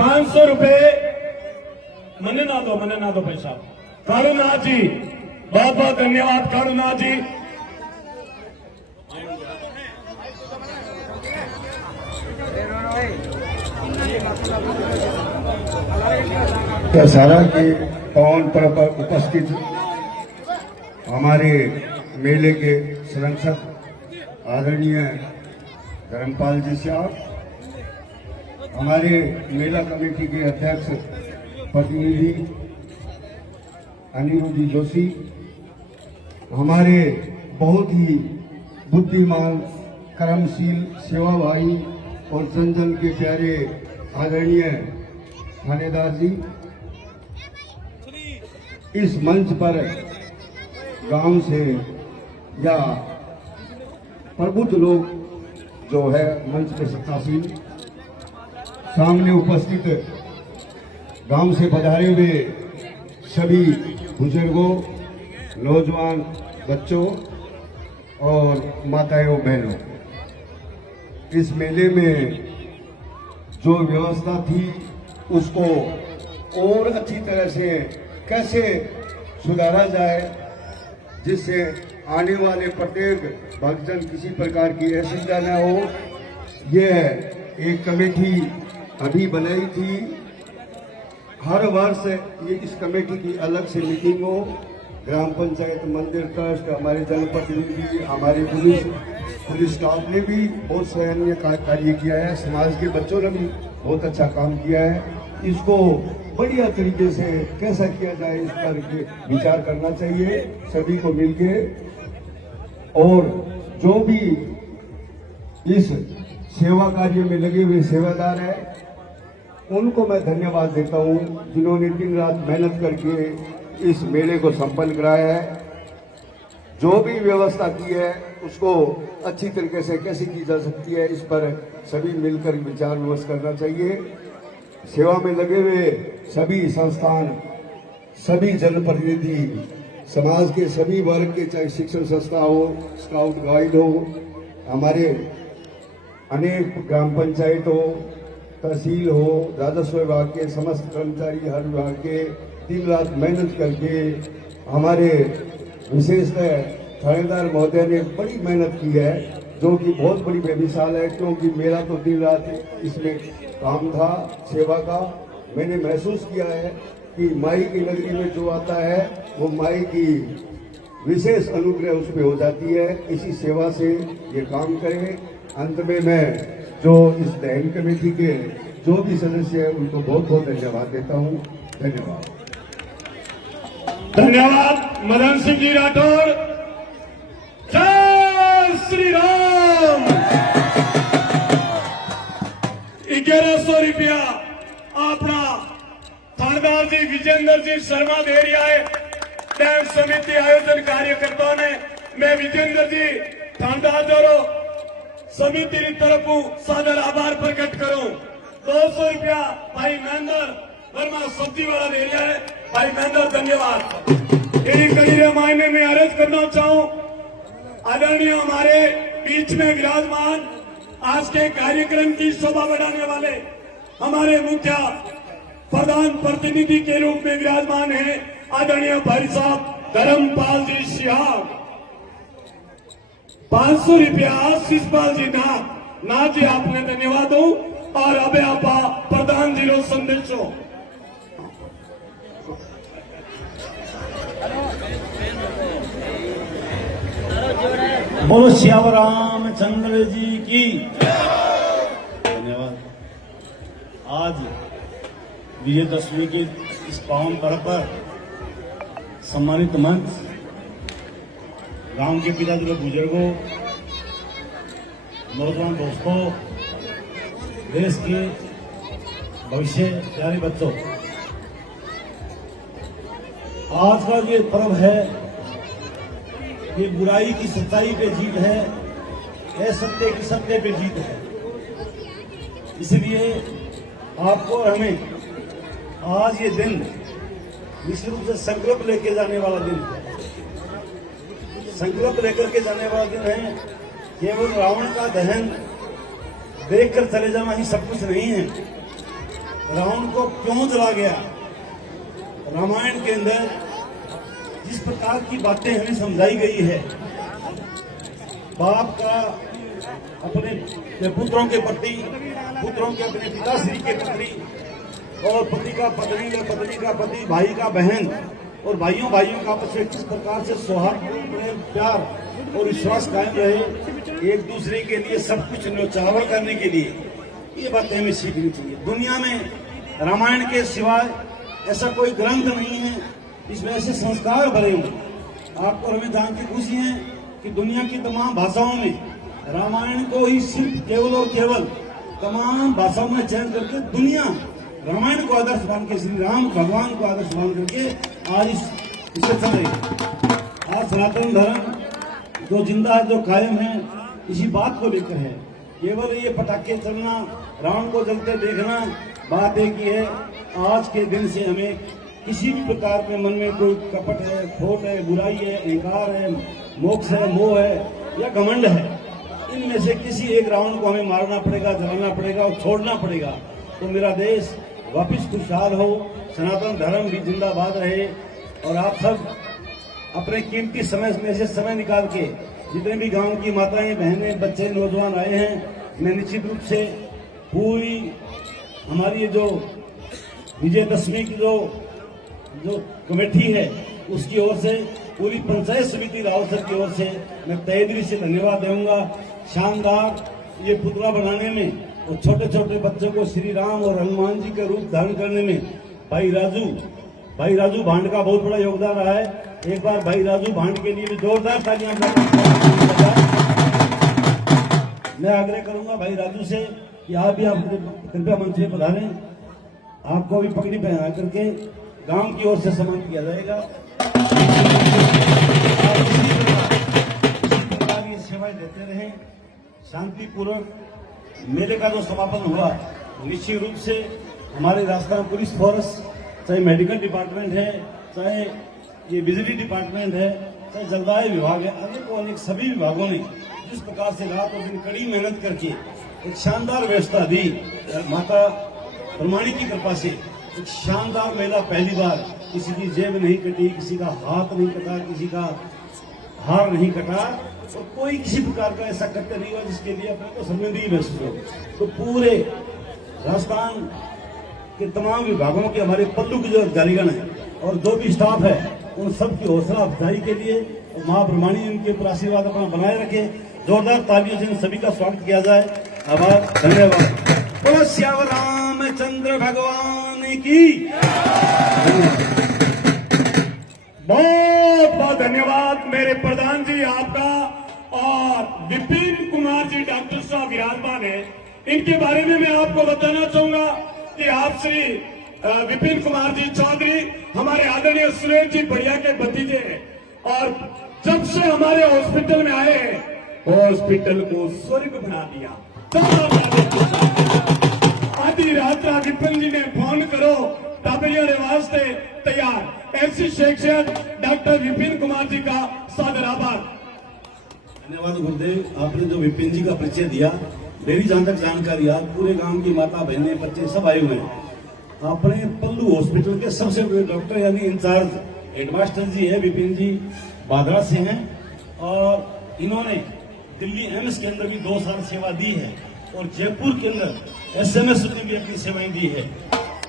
500 रुपये મને ના દો પૈસા। કાળુનાથ जी बहुत बहुत धन्यवाद। काळुनाथ जी दशहरा के पावन पर्व पर उपस्थित हमारे मेले के संरक्षक आदरणीय धर्मपाल जी साहब, हमारे मेला कमेटी के अध्यक्ष प्रतिनिधि अनिरुद्धि जोशी, हमारे बहुत ही बुद्धिमान कर्मशील सेवाभावी और जन जन के प्यारे आदरणीय थानेदार जी, इस मंच पर गांव से या प्रबुद्ध लोग जो है मंच के सत्तासीन, सामने उपस्थित गांव से पधारे हुए सभी बुजुर्गों, नौजवान बच्चों और माताओं बहनों, इस मेले में जो व्यवस्था थी उसको और अच्छी तरह से कैसे सुधारा जाए, जिससे आने वाले प्रत्येक भक्तजन किसी प्रकार की असुविधा न हो। यह एक कमेटी अभी बनाई थी। हर वर्ष ये इस कमेटी की अलग से मीटिंग हो, ग्राम पंचायत, मंदिर ट्रस्ट, हमारे जनप्रतिनिधि, हमारे पुलिस स्टाफ ने भी बहुत सराहनीय कार्य किया है, समाज के बच्चों ने भी बहुत अच्छा काम किया है। इसको बढ़िया तरीके से कैसा किया जाए इस पर विचार करना चाहिए सभी को मिलके। और जो भी इस सेवा कार्य में लगे हुए सेवादार हैं, उनको मैं धन्यवाद देता हूं, जिन्होंने दिन रात मेहनत करके इस मेले को संपन्न कराया है। जो भी व्यवस्था की है उसको अच्छी तरीके से कैसे की जा सकती है, इस पर सभी मिलकर विचार विमर्श करना चाहिए। सेवा में लगे हुए सभी संस्थान, सभी जनप्रतिनिधि, समाज के सभी वर्ग के, चाहे शिक्षण संस्था हो, स्काउट गाइड हो, हमारे अनेक ग्राम पंचायत हो, तहसील हो, राजस्व विभाग के समस्त कर्मचारी, हर विभाग के दिन रात मेहनत करके, हमारे विशेषतः थानेदार महोदय ने बड़ी मेहनत की है, जो कि बहुत बड़ी बेमिसाल है, क्योंकि मेरा तो दिन रात इसमें काम था सेवा का। मैंने महसूस किया है कि माई की नगरी में जो आता है वो माई की विशेष अनुग्रह उसमें हो जाती है। इसी सेवा से ये काम करें। अंत में मैं जो इस दहन कमेटी के जो भी सदस्य हैं उनको बहुत बहुत धन्यवाद देता हूँ। धन्यवाद। धन्यवाद मदन सिंह जी राठौड़। जय श्री राम। 1100 रुपया अपना थानेदार जी विजेंद्र जी शर्मा दे रहा है। डैम समिति आयोजन कार्यकर्ताओं ने मैं विजेंद्र जी थानेदार जोरो समिति की तरफ सादर आभार प्रकट करूं। 200 रुपया भाई महेंद्र वर्मा सब्जी वाला दे रहा है। भाई महेंद्र धन्यवाद। यही कड़ी मायने में अर्ज करना चाहूं, आदरणीय हमारे बीच में विराजमान आज के कार्यक्रम की शोभा बढ़ाने वाले हमारे मुख्य प्रधान प्रतिनिधि के रूप में विराजमान हैं आदरणीय भाई साहब धर्मपाल जी सिहाग। 500 रुपया शिषपाल जी ना जी आपने धन्यवाद हो। और अब आप प्रधान जी रो संदेश हो। बोलो श्याम रामचंद्र जी की धन्यवाद। आज विजयदशमी के इस पावन पर्व पर सम्मानित मंच, गांव के पिताजी बुजुर्गों, नौजवान दोस्तों, देश के भविष्य प्यारे बच्चों, आज का ये पर्व है, ये बुराई की सच्चाई पे जीत है, असत्य की सत्य पे जीत है। इसलिए आपको और हमें आज ये दिन निश्चित रूप से संकल्प लेके जाने वाला दिन है। संकल्प लेकर के जाने वाला दिन है। केवल रावण का दहन देखकर चले जाना ही सब कुछ नहीं है। रावण को क्यों जला गया। रामायण के अंदर जिस प्रकार की बातें हमें समझाई गई है, बाप का अपने पुत्रों के प्रति, पुत्रों के अपने पिताश्री के प्रति, और पति का पत्नी या पत्नी का पति, भाई का बहन, और भाइयों का आपस में किस प्रकार से सौहार्द, प्रेम, प्यार और विश्वास कायम रहे, एक दूसरे के लिए सब कुछ न्यौछावर करने के लिए, ये बातें हमें सीखनी चाहिए। दुनिया में रामायण के सिवाय ऐसा कोई ग्रंथ नहीं है इसमें ऐसे संस्कार भरे हुए। आपको हमें जान के खुशी है कि दुनिया की तमाम भाषाओं में रामायण को ही सिर्फ केवल और केवल तमाम भाषाओं में चयन करके दुनिया रामायण को आदर्श मान के, श्री राम भगवान को आदर्श मान करके आज इसे चल रही है। आज सनातन धर्म जो जिंदा है, जो कायम है, इसी बात को लेकर है। केवल ये पटाखे चलना, रावण को जलते देखना बात एक ही है। आज के दिन से हमें किसी भी प्रकार के मन में कोई कपट है, खोट है, बुराई है, अहंकार है, मोक्ष है, मोह है या घमंड है, इनमें से किसी एक रावण को हमें मारना पड़ेगा, जलाना पड़ेगा और छोड़ना पड़ेगा। तो मेरा देश वापिस खुशहाल हो, सनातन धर्म भी जिंदाबाद रहे, और आप सब अपने कीमती समय में से समय निकाल के जितने भी गांव की माताएं, बहनें, बच्चे, नौजवान आए हैं, मैं निश्चित रूप से पूरी हमारी जो विजयदशमी की जो कमेटी है उसकी ओर से, पूरी पंचायत समिति रावसर की ओर से मैं तहे दिल से धन्यवाद दूंगा। शानदार ये पुतला बनाने में और छोटे छोटे बच्चों को श्री राम और हनुमान जी का रूप धारण करने में भाई राजू भांड का बहुत बड़ा योगदान रहा है। एक बार भाई राजू भांड के लिए भी जोरदार तालियां। मैं आग्रह करूंगा भाई राजू से कि आप भी आप कृपया मंच में पधारें, आपको भी पगड़ी पहना करके गांव की ओर से सम्मान किया जाएगा। इसी प्रकार की सेवाएं देते रहें। शांतिपूर्वक मेले का जो समापन हुआ, निश्चित रूप से हमारे राजस्थान पुलिस फोर्स, चाहे मेडिकल डिपार्टमेंट है, चाहे ये बिजली डिपार्टमेंट है, चाहे जलवायु विभाग है, अनेक सभी विभागों ने जिस प्रकार से रात और दिन कड़ी मेहनत करके एक शानदार व्यवस्था दी। माता प्रमाणी की कृपा से एक शानदार मेला पहली बार, किसी की जेब नहीं कटी, किसी का हाथ नहीं कटा, किसी का हार नहीं कटा, और कोई किसी प्रकार का ऐसा कृत्य नहीं हुआ जिसके लिए अपने को संवेदनशील महसूस हो। तो पूरे राजस्थान के तमाम विभागों के हमारे पल्लू के जो अधिकारीगण है और जो भी स्टाफ है, उन सबकी हौसला अफजाई के लिए मां प्रमाणी इनके ऊपर आशीर्वाद अपना बनाए रखे। जोरदार तालियों से इन सभी का स्वागत किया जाए। आभार, धन्यवाद। बोलो श्याम रामचंद्र भगवान की। बहुत बहुत धन्यवाद मेरे प्रधान जी आपका, और विपिन कुमार जी डॉक्टर साहब विराजमान है। इनके बारे में मैं आपको बताना चाहूंगा कि आप श्री विपिन कुमार जी चौधरी हमारे आदरणीय सुरेश जी बढ़िया के भतीजे हैं, और जब से हमारे हॉस्पिटल में आए हैं, हॉस्पिटल को स्वर्ग बना दिया। आधी रात विपिन जी ने फोन करो ताबड़िया रिवाज से तैयार। ऐसी शख्सियत डॉक्टर विपिन कुमार जी का सादर आभार। धन्यवाद गुरुदेव, आपने जो विपिन जी का परिचय दिया, मेरी जहां तक जानकारी है, पूरे गांव की माता बहनें बच्चे सब आए हुए हैं। अपने पल्लू हॉस्पिटल के सबसे बड़े डॉक्टर यानी इंचार्ज हेडमास्टर जी है विपिन जी, बादरा से हैं, और इन्होंने दिल्ली एम्स के अंदर भी 2 साल सेवा दी है, और जयपुर के अंदर SMS में भी अपनी सेवाएं दी है।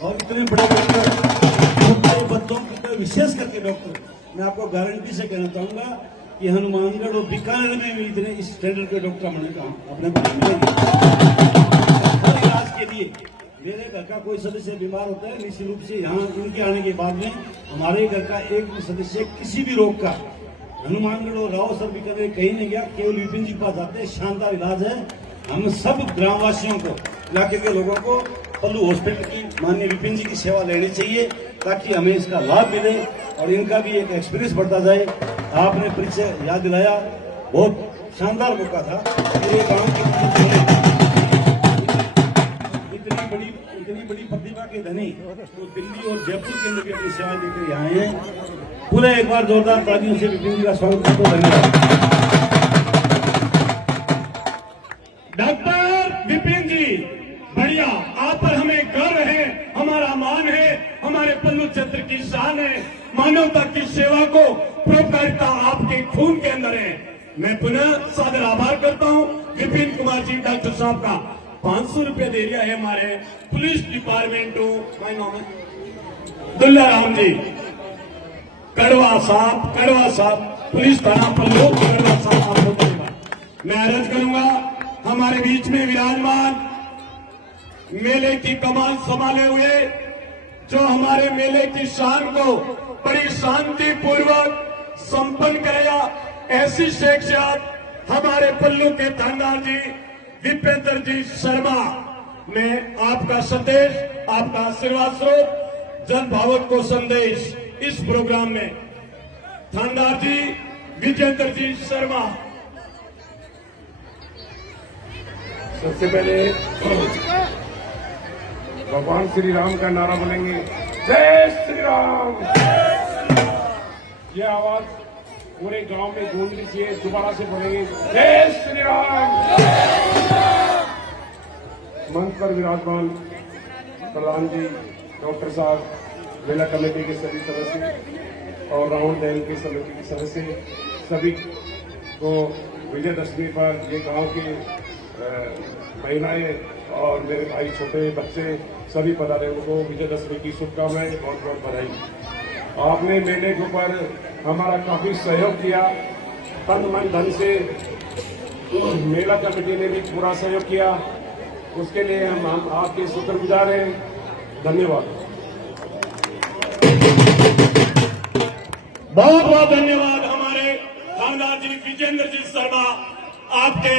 और इतने बड़े डॉक्टर बच्चों के विशेष करके डॉक्टर, मैं आपको गारंटी से कहना चाहूंगा कि हनुमानगढ़ और बीकानेर में भी इतने इस स्टैंडर्ड के डॉक्टर हमने कहा अपने इलाज के लिए। मेरे घर का कोई सदस्य बीमार होता है, निश्चित रूप से यहाँ इनके आने के बाद में हमारे घर का एक भी सदस्य किसी भी रोग का हनुमानगढ़ और रावसर बीकानेर कहीं नहीं गया, केवल विपिन जी के पास आते हैं। शानदार इलाज है। हम सब ग्रामवासियों को, इलाके के लोगों को पल्लू हॉस्पिटल की माननीय विपिन जी की सेवा लेनी चाहिए, ताकि हमें इसका लाभ मिले और इनका भी एक एक्सपीरियंस बढ़ता जाए। आपने परिचय याद दिलाया, बहुत शानदार मौका था। मेरे गांव के इतनी बड़ी प्रतिभा के धनी तो दिल्ली और जयपुर के अंदर भी अपनी सेवा देकर आए हैं। पूरे एक बार जोरदार तालियों से विपिन जी का स्वागत करते हैं। धन्यवाद। डॉक्टर विपिन जी बढ़िया, आप पर हमें गर्व है। हमारा मान है, हमारे पल्लू क्षेत्र की शान है। मानवता की सेवा को परोपकारिता आपके खून के अंदर है। मैं पुनः सादर आभार करता हूं विपिन कुमार जी डॉक्टर साहब का। 500 रुपया दे रहा है हमारे पुलिस डिपार्टमेंट दुल्ला राम जी कड़वा साहब पुलिस थाना पल्लू कड़वा साहब आपको धन्यवाद। मैं अर्ज करूंगा हमारे बीच में विराजमान मेले की कमान संभाले हुए जो हमारे मेले की शान को बड़ी शांति पूर्वक संपन्न करेगा, ऐसी शख्सियत हमारे पल्लू के थानेदार जी दीपेंद्र जी शर्मा। मैं आपका संदेश, आपका आशीर्वाद स्वरूप जन भावक को संदेश इस प्रोग्राम में थानेदार जी विजेंद्र जी शर्मा। सबसे पहले भगवान श्री राम का नारा बोलेंगे, जय श्री राम। ये आवाज पूरे गांव में गूंजनी चाहिए। दोबारा से बोलेंगे, जय श्री राम। मंच पर विराजमान प्रधान जी, डॉक्टर साहब, मेला कमेटी के सभी सदस्य और राउंड टेबल की समिति के सदस्य, सभी को विजयदशमी पर ये गांव की महिलाएं और मेरे भाई छोटे बच्चे सभी पधारे को विजयदशमी की शुभकामनाएं, बहुत बहुत बधाई। आपने मेले के ऊपर हमारा काफी सहयोग किया, तन मन धन से। मेला कमेटी ने भी पूरा सहयोग किया, उसके लिए हम आपके शुक्रगुजार हैं। धन्यवाद। बहुत बहुत धन्यवाद हमारे थानेदार जी विजेंद्र जी शर्मा। आपके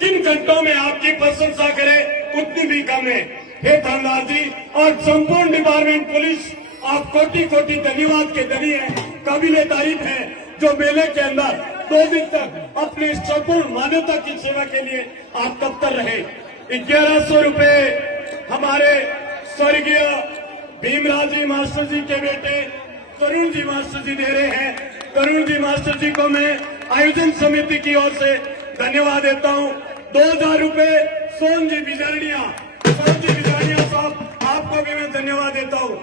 3 घंटों में आपकी प्रशंसा करें उतनी भी कम है। हे थानेदार जी और संपूर्ण डिपार्टमेंट पुलिस, आप कोटि कोटि धन्यवाद के धनी हैं, काबिले तारीफ है, जो मेले के अंदर 2 दिन तक अपने संपूर्ण मानवता की सेवा के लिए आप तत्पर रहे। 1100 रुपए हमारे स्वर्गीय भीमराज जी मास्टर जी के बेटे तरुण जी मास्टर जी दे रहे हैं। तरुण जी मास्टर जी को मैं आयोजन समिति की ओर से धन्यवाद देता हूं। 2000 रुपए सोन जी बिजारनिया साहब, आपको भी मैं धन्यवाद देता हूं।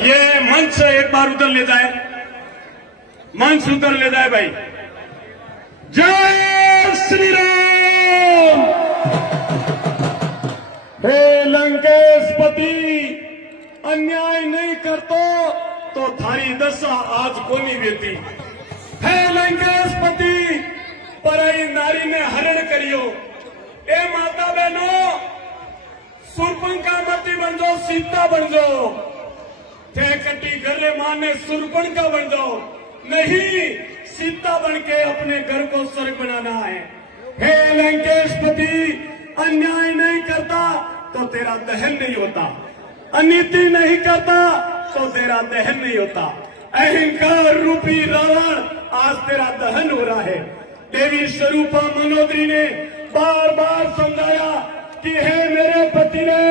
ये मंच से एक बार उधर ले जाए, मंच उधर ले जाए भाई। जय श्री राम। हे लंकेशपति, अन्याय नहीं करतो तो थारी दशा आज कोनी बेती। हे लंकेशपति, पराई नारी ने हरण करियो। ए माता बहनों, सुरपंखा मती बन जाओ, सीता बन जाओ। थे कटी गर्रे माने सुरपंखा बन जाओ, नहीं सीता बन के अपने घर को स्वर्ग बनाना है। हे लंकेशपति, अन्याय नहीं करता तो तेरा दहन नहीं होता, अनीति नहीं करता तो तेरा दहन नहीं होता। अहंकार रूपी रावण आज तेरा दहन हो रहा है। देवी स्वरूपा मनोदरी ने बार बार समझाया कि हे मेरे पति ने,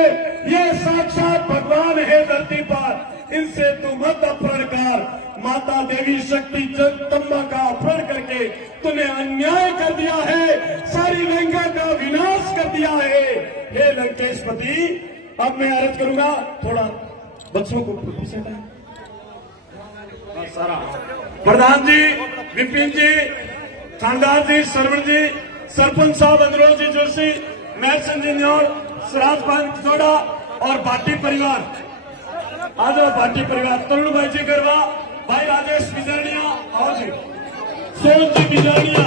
ये साक्षात भगवान है धरती पर, इनसे तू मत अपहरण कर। माता देवी शक्ति जगदम्बा का अपहरण करके तूने अन्याय कर दिया है, सारी लंका का विनाश कर दिया है। हे लंकेशपति, अब मैं अर्ज करूंगा, थोड़ा बच्चों को पीछे हटाएं। सारा प्रधान जी विपिन जी, थानेदार जी सरवण जी, सरपंच साहब अनुरोध जी जोशी, मैरसन जी न्योर, सिराज पान जोड़ा और भाटी परिवार, आ जाओ भाटी परिवार। तरुण भाई जी गरवा, भाई राजेश बिजानिया, आओ जी। सोन जी बिजानिया,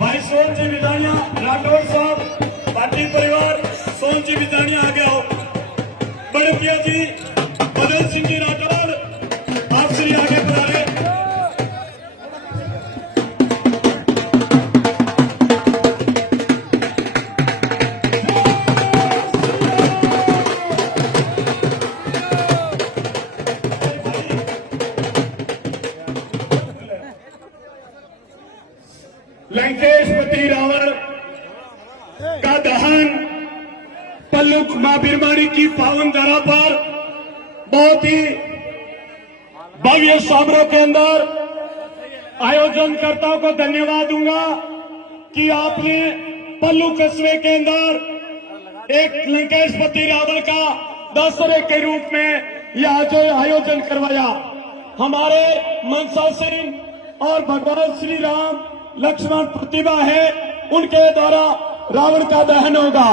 भाई सोन जी बिजानिया, राठौर साहब, भाटी परिवार, सोन जी बिजानिया आगे आओ। बड़पिया जी, बदल सिंह जी राठौर, आप श्री आगे बढ़ाए। लंकेशपति रावण का दहन पल्लू मां बिरमानी की पावन धरा पर बहुत ही भव्य समारोह के अंदर आयोजनकर्ताओं को धन्यवाद दूंगा कि आपने पल्लू कस्बे के अंदर एक लंकेशपति रावण का दशहरे के रूप में यह जो आयोजन करवाया, हमारे मनसा सिंह और भगवान श्री राम लक्ष्मण प्रतिभा है, उनके द्वारा रावण का दहन होगा।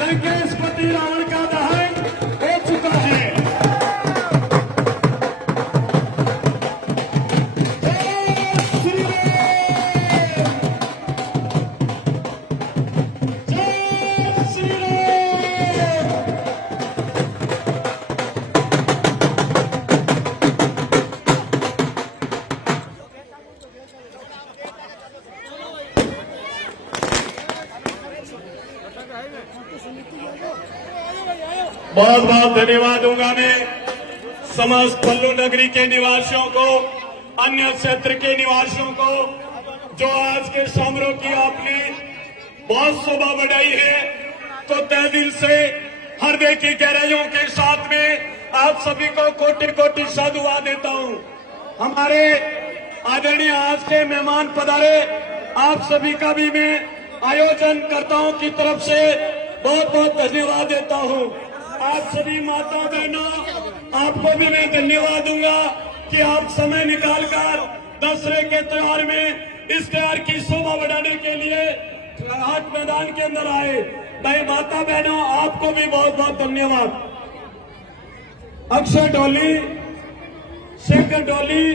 लंकेशपति रावण का दहन हो चुका है। बहुत बहुत धन्यवाद दूंगा मैं समस्त पल्लू नगरी के निवासियों को, अन्य क्षेत्र के निवासियों को, जो आज के समारोह की आपने बहुत शोभा बढ़ाई है। तो तहे दिल से हृदय की गहराइयों के साथ में आप सभी को कोटि कोटि साधुवाद देता हूं। हमारे आदरणीय आज के मेहमान पधारे, आप सभी का भी मैं आयोजन करताओं की तरफ से बहुत बहुत धन्यवाद देता हूं। आप सभी माता बहनों, आपको भी मैं धन्यवाद दूंगा कि आप समय निकालकर दशहरे के त्योहार में इस त्योहार की शोभा बढ़ाने के लिए हाट मैदान के अंदर आए। भाई माता बहनों, आपको भी बहुत बहुत धन्यवाद। अक्षय डोली, शेखर डोली,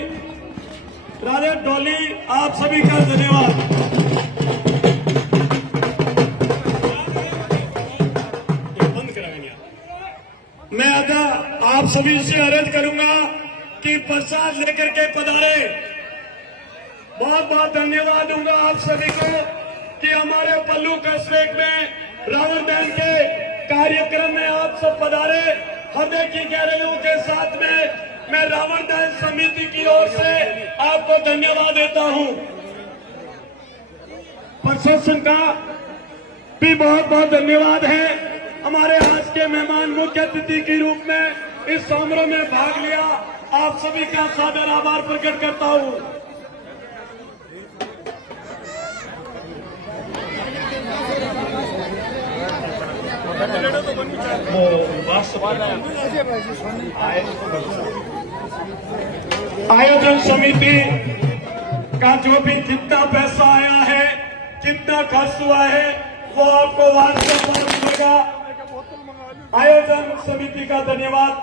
राजा डोली, आप सभी का धन्यवाद। मैं आप सभी से अर्ज करूंगा कि प्रसाद लेकर के पधारे। बहुत बहुत धन्यवाद दूंगा आप सभी को कि हमारे पल्लू कस्बे में रावण दहन के कार्यक्रम में आप सब पधारे। हृदय की गहराइयों के साथ में मैं रावण दहन समिति की ओर से आपको धन्यवाद देता हूं। प्रशासन का भी बहुत बहुत धन्यवाद है। हमारे आज के मेहमान मुख्य अतिथि के रूप में इस समारोह में भाग लिया, आप सभी का सादर आभार प्रकट करता हूं। आयोजन समिति का जो भी जितना पैसा आया है, कितना खर्च हुआ है, वो आपको वाट्सएप पर मिलेगा। आयोजन समिति का धन्यवाद,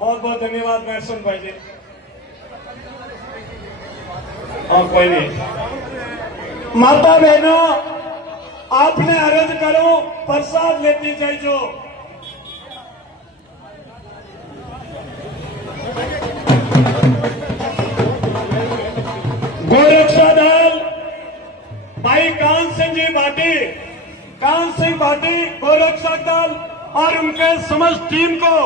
बहुत बहुत धन्यवाद महसून भाई जी। और कोई नहीं, माता बहनों, आपने अर्ज करो प्रसाद लेती जाइए। गोरक्षा दल भाई कान सिंह जी भाटी, कान सिंह भाटी, गोरक्षा दल और उनके समस्त टीम को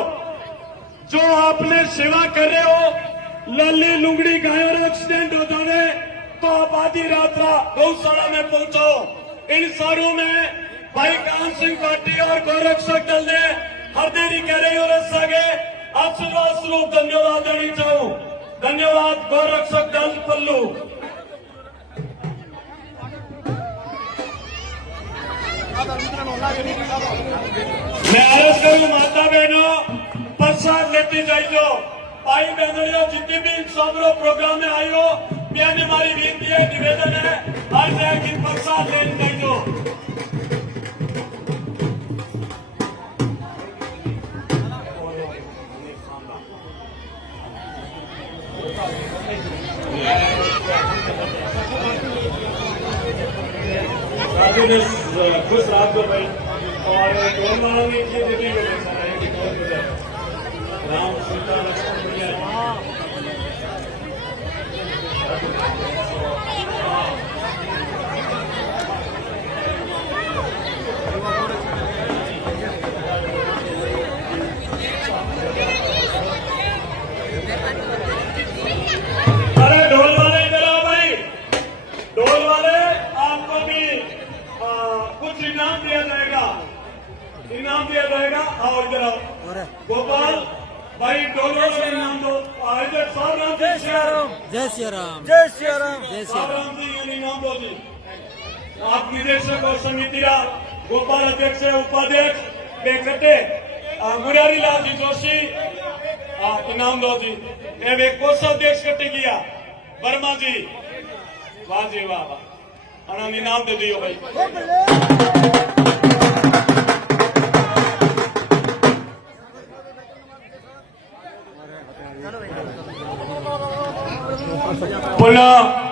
जो आपने सेवा कर रहे हो। लल्ली लुंगड़ी गायों एक्सीडेंट हो जाए तो आप आधी रात गौशाला में पहुंचो। इन शहरों में भाई कान सिंह पार्टी और गौरक्षक दल ने हरदेरी कह रही और सागे आशीर्वाद स्वरूप धन्यवाद देनी चाहूं। धन्यवाद गौरक्षक दल पल्लू। मैं अर्ज करूं माता बहनों प्रसाद लेती जाइयो। भाई बहनों जितनी भी सबरो प्रोग्राम में आई हो मैंने हमारी विनती है निवेदन है आज की प्रसाद लेने जाइयो। खुश रात को भाई और ड्रोन वालों ने ये देखने को देखा है कि बहुत बढ़िया राम सीता लक्ष्मण बढ़िया अरे ढोल वाले इधर आओ भाई। ढोल वाले आपको भी कुछ इनाम दिया जाएगा। इनाम दिया जाएगा। आओ इधर आओ। गोपाल भाई ढोल वाले इनाम दो। इधर साहब राम जय श्री राम जय श्री राम जय श्री राम जय श्री साहब राम। राम जी इनाम दो जी। आप निदेशक और समिति गोपाल अध्यक्ष उपाध्यक्ष बेकटे मुरारी लाल जी जोशी इनाम दो जी। एक कोषाध्यक्ष कटे गया वर्मा जी वाह जी वाह वाह और हम इनाम दे दियो भाई। पुनः